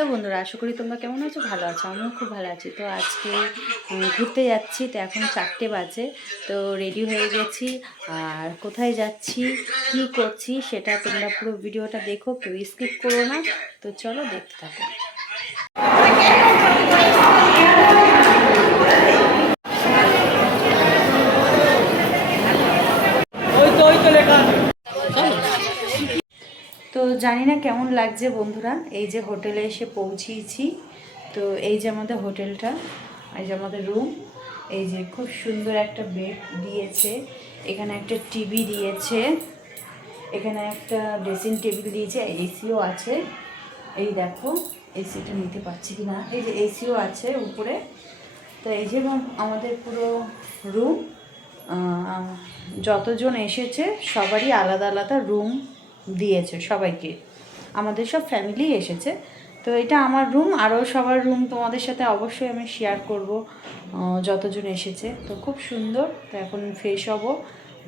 Hello বন্ধুরা, আশা করি তোমরা কেমন আছো, ভালো আছো। আমিও খুব ভালো আছি। তো আজকে ঘুরতে যাচ্ছি। তো এখন 4টে বাজে। তো রেডি হয়ে গেছি। আর কোথায় যাচ্ছি, কি করছি, সেটা তোমরা পুরো ভিডিওটা দেখো, কেউ স্কিপ করো না। তো চলো দেখতে থাকো। তো জানি না কেমন লাগছে বন্ধুরা, এই যে হোটেলে এসে পৌঁছিয়েছি। তো এই যে আমাদের হোটেলটা, এই যে আমাদের রুম। এই যে খুব সুন্দর একটা বেড দিয়েছে, এখানে একটা টিভি দিয়েছে, এখানে একটা ড্রেসিং টেবিল দিয়েছে, এসিও আছে। এই দেখো এসিটা নিতে পারছি কি না, এই যে এসিও আছে উপরে। তো এই যে আমাদের পুরো রুম, যতজন এসেছে সবারই আলাদা আলাদা রুম দিয়েছে সবাইকে। আমাদের সব ফ্যামিলি এসেছে। তো এটা আমার রুম, আরও সবার রুম তোমাদের সাথে অবশ্যই আমি শেয়ার করব যতজন এসেছে। তো খুব সুন্দর। তো এখন ফ্রেশ হব।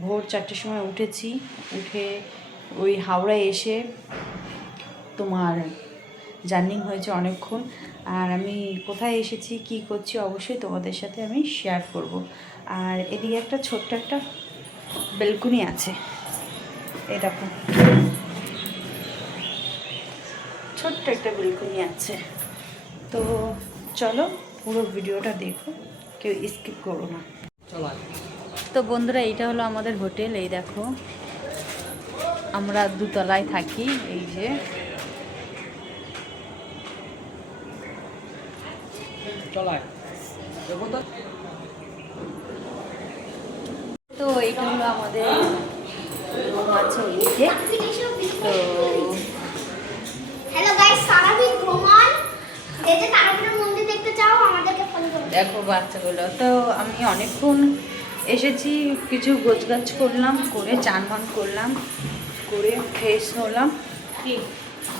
ভোর 4টের সময় উঠেছি, উঠে ওই হাওড়ায় এসে তোমার জার্নি হয়েছে অনেকক্ষণ। আর আমি কোথায় এসেছি, কি করছি, অবশ্যই তোমাদের সাথে আমি শেয়ার করব। আর এদিকে একটা ছোট্ট একটা বেলকুনি আছে, এই দেখো ছোট্ট একটা বেলকুনি আছে। তো চলো পুরো ভিডিওটা দেখো, কেউ স্কিপ করো না। তো বন্ধুরা, এইটা হলো আমাদের হোটেল। এই দেখো আমরা দুতলায় থাকি। এই যে তো এইটা হলো আমাদের রুম আছে ওইদিকে। তো হ্যালো গাইস, সারাদিন ভ্রমণ যেতে তারাপীঠের মন্দির দেখতে চাও আমাদেরকে ফলো করো। দেখো বাচ্চাগুলো, তো আমি অনেকক্ষণ এসেছি, কিছু গোছগাছ করলাম, করে চান পান করলাম, করে ফ্রেশ হলাম।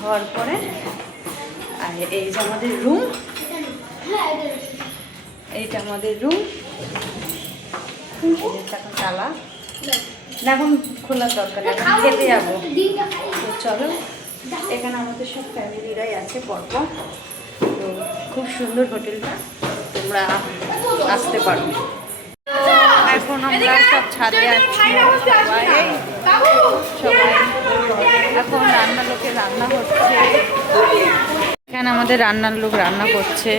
হওয়ার পরে আর এই যে আমাদের রুম, এইটা আমাদের রুম। এখন তালা না, এখন খোলার দরকার নেই, এখন খেতে যাবো। তো চলো, এখানে আমাদের সব ফ্যামিলিরাই আছে পরপর। তো খুব সুন্দর হোটেলটা, তোমরা আসতে পারো। এখন আমরা সব ছাদে আছি, সবাই এখন রান্নার লোকের রান্না হচ্ছে। এখানে আমাদের রান্নার লোক রান্না করছে।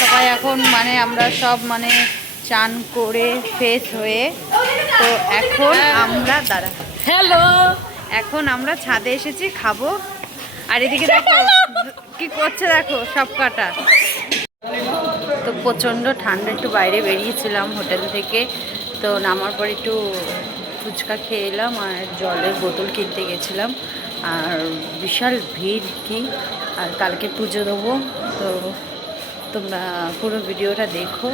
সবাই এখন আমরা সব চান করে ফ্রেশ হয়ে, তো এখন আমরা এখন আমরা ছাদে এসেছি, খাবো। আর এদিকে দেখো কি করছে, দেখো সব কাটা। তো প্রচণ্ড ঠান্ডা, একটু বাইরে বেরিয়েছিলাম হোটেল থেকে। তো নামার পর একটু ফুচকা খেয়ে এলাম আর জলের বোতল কিনতে গেছিলাম। আর বিশাল ভিড় কি, আর কালকে পুজো দেবো। তো তোমরা পুরো ভিডিওটা দেখো।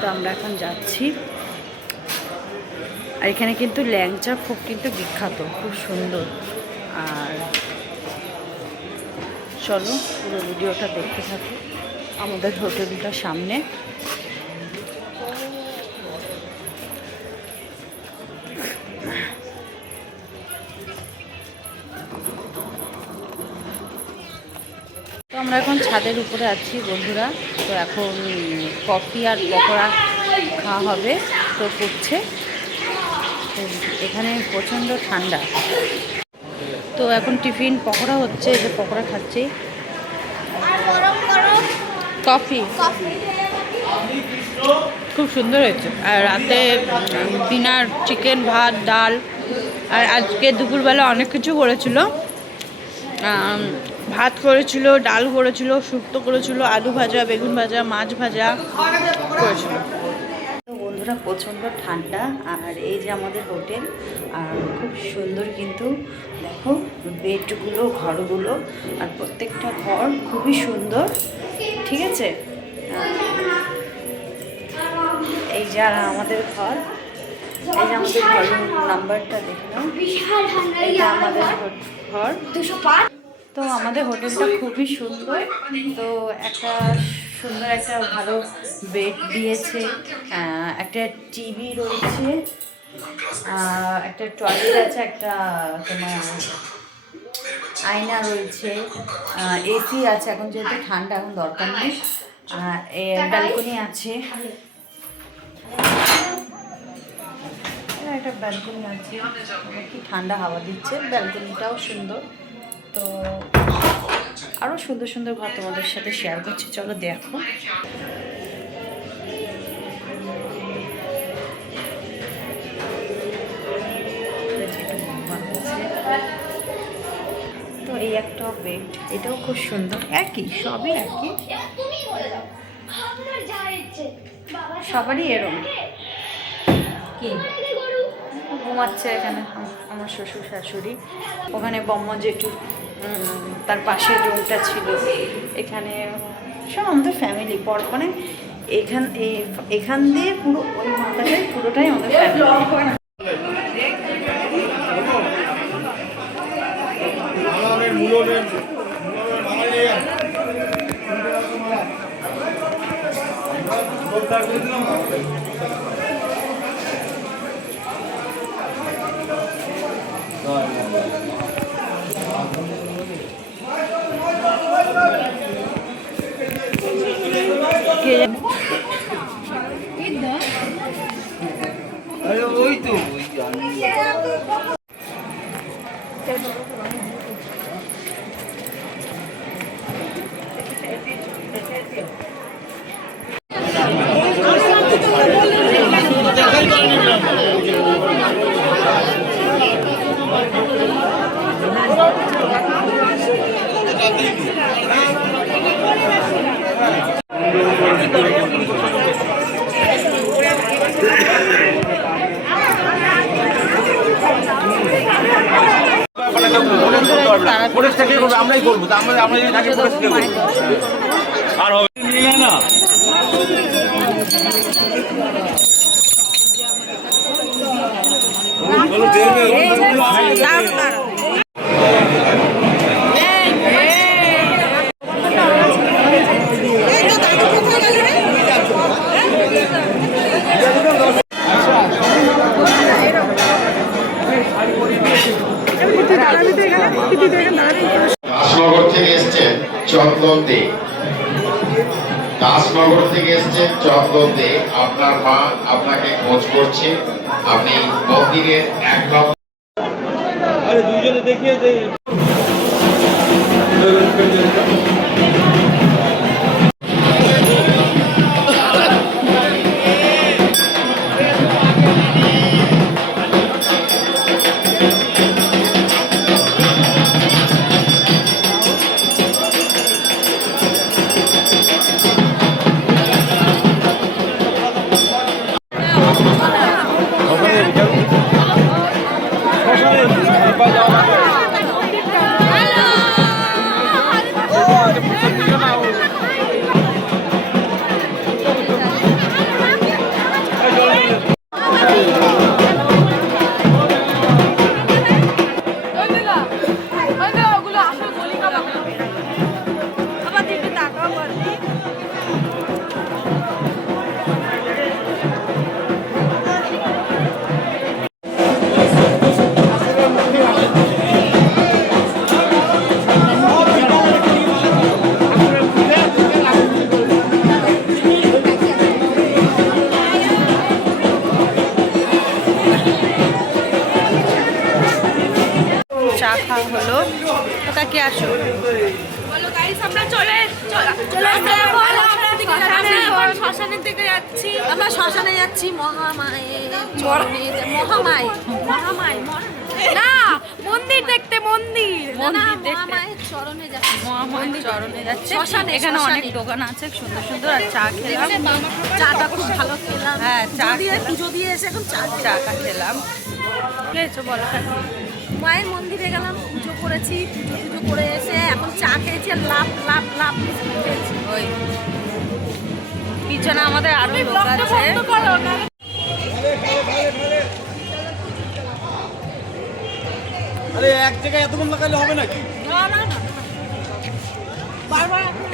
তো আমরা এখন যাচ্ছি। আর এখানে কিন্তু ল্যাংচা খুব কিন্তু বিখ্যাত, খুব সুন্দর। আর চলো পুরো ভিডিওটা দেখতে থাকো। আমাদের হোটেলটার সামনে। তো আমরা এখন ছাদের উপরে আছি বন্ধুরা। তো এখন কফি আর পকোড়া খাওয়া হবে। তো করছে, এখানে প্রচণ্ড ঠান্ডা। তো এখন টিফিন পকোড়া হচ্ছে, যে পকোড়া খাচ্ছি, কফি খুব সুন্দর হয়েছে। আর রাতে ডিনার চিকেন, ভাত, ডাল। আর আজকে দুপুরবেলা অনেক কিছু করেছিল, ভাত করেছিল, ডাল করেছিল, শুক্তো করেছিল, আলু ভাজা, বেগুন ভাজা, মাছ ভাজা করেছিল। তো বন্ধুরা, প্রচণ্ড ঠান্ডা। আর এই যে আমাদের হোটেল, আর খুব সুন্দর কিন্তু দেখো বেডগুলো, ঘরগুলো, আর প্রত্যেকটা ঘর খুবই সুন্দর। ঠিক আছে, এই যে আর আমাদের ঘর, এই যে আমাদের ঘর নাম্বারটা দেখে নাও, এটা আমাদের ঘর 205। তো আমাদের হোটেলটা খুবই সুন্দর। তো একটা সুন্দর একটা ভালো বেড দিয়েছে, একটা টিভি রয়েছে, একটা টয়লেট আছে, একটা তোমার আয়না রয়েছে, এসি আছে, এখন যেহেতু ঠান্ডা এখন দরকার নেই, ব্যালকনি আছে, একটা ব্যালকনি আছে, কি ঠান্ডা হাওয়া দিচ্ছে, ব্যালকনিটাও সুন্দর। তো আরও সুন্দর সুন্দর ঘর তোমাদের সাথে শেয়ার করছি, চলো দেখো। তো এই একটা বেড, এটাও খুব সুন্দর, একই সবই একই, সবারই এরকম। কি ঘুমাচ্ছে এখানে আমার শ্বশুর শাশুড়ি, ওখানে বম্মা জেঠু তার পাশের রুমটা ছিল, এখানে সব আমাদের ফ্যামিলি পর মানে এখান দিয়ে পুরো ওই মাথাটাই পুরোটাই আমাদের ফ্যামিলি। আমরাই করবো, আমরা যদি থাকি আর হবে না। দাসনগর থেকে এসছেন চন্দন দে, দাসনগর থেকে এসছেন চন্দন দে। আপনার মা আপনাকে খোঁজ করছে, আপনি মন্দিরের 1 নম্বর। আরে দুইজনে দেখিয়ে দেই। চা খাওয়া হলো, কাকে আসো শ্মশানের দিকে যাচ্ছি, আমরা শ্মশানে যাচ্ছি মহামায়ের মহামায় না মন্দির দেখতে, মন্দির মহামায়ের চরণে যাচ্ছি, মহামায়ের চরণে যাচ্ছে। শ্মশানে, এখানে অনেক শ্মশানে। দোকান আছে সুন্দর সুন্দর, আর চা খেলাম, চাটা খুব ভালো খেলাম, হ্যাঁ চা পুজো দিয়ে এসে এখন চা খেলাম। খেয়েছো বলো কাকি? মায়ের মন্দিরে গেলাম, পুজো করেছি, পুজো করে এসে এখন চা খেয়েছি আর লাভ লাভ লাভ খেয়েছি। ওই পিছনে আমাদের আরো লোক আছে। আরে এক জায়গায় এতক্ষণ লাগাইলে হবে নাকি?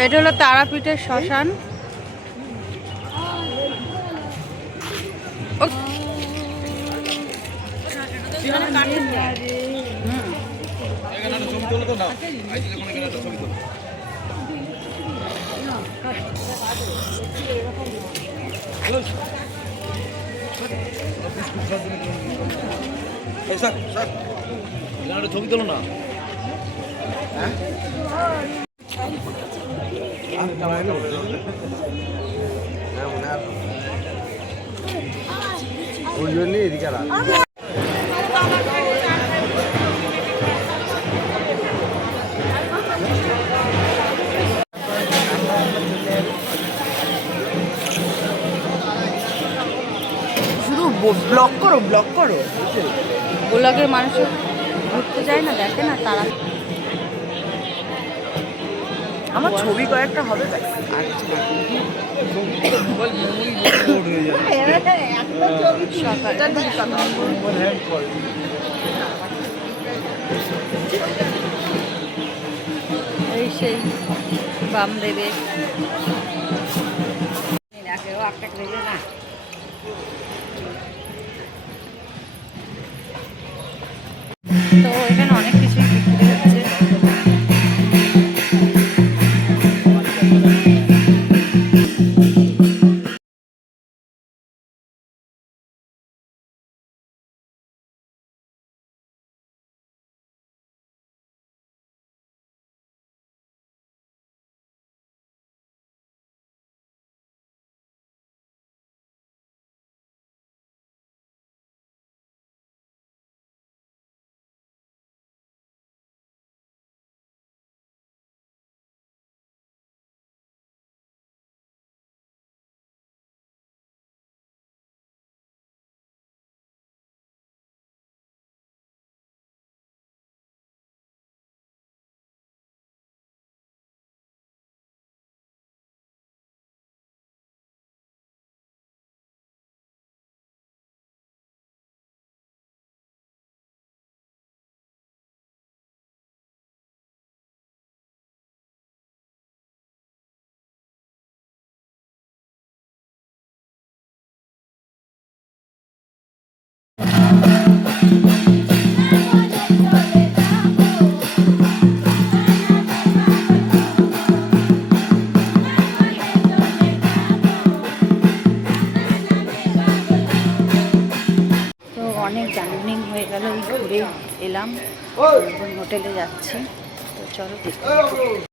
এটা হলো তারাপীঠের শ্মশান। মানে কাঠের দেয়। এখানে একটা ছবি তোলো তো না আইসলে কোনো এখানে একটা ছবি তোলো এই স্যার স্যার এখানে একটা ছবি তোলো না ওই জন্য এদিকে শুধু ব্লক করো ব্লগের মানুষ ঘুরতে যায় না, দেখে না তারা। আমার ছবি কয়েকটা হবে তাই। এই সেই বামদেবের তো এখানে অনেক কিছুই বিক্রি হচ্ছে। অনেক জার্নি হয়ে গেল, ঘুরে এলাম, এখন হোটেলে যাচ্ছি। তো চলো দেখতে